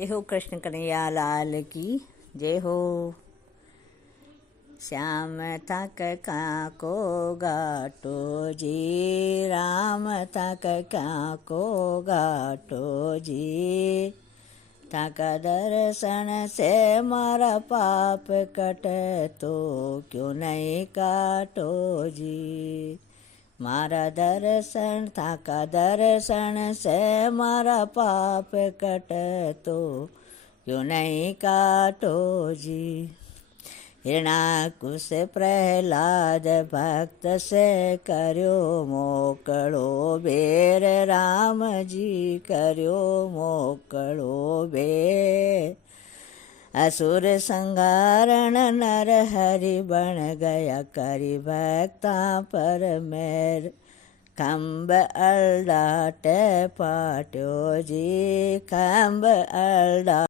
जय हो कृष्ण कन्हैया लाल की जय हो। श्याम थक काको गाटो जी, राम थक काको गाटो जी। ताका दर्शन से मारा पाप कट, तो क्यों नहीं काटो जी। मारा दर्शन ताका दर्शन से मारा पाप कट, तो क्यों नहीं काटो जी। हिरणाकुश प्रहलाद भक्त से कर्यो मोकळो बेर, राम जी कर्यो मोकळो बेर। असुर संहारण नर हरि बन गया, करी भक्ता पर मेर। खंब अल्डाटे पाट्यो जी, खंब अल्डा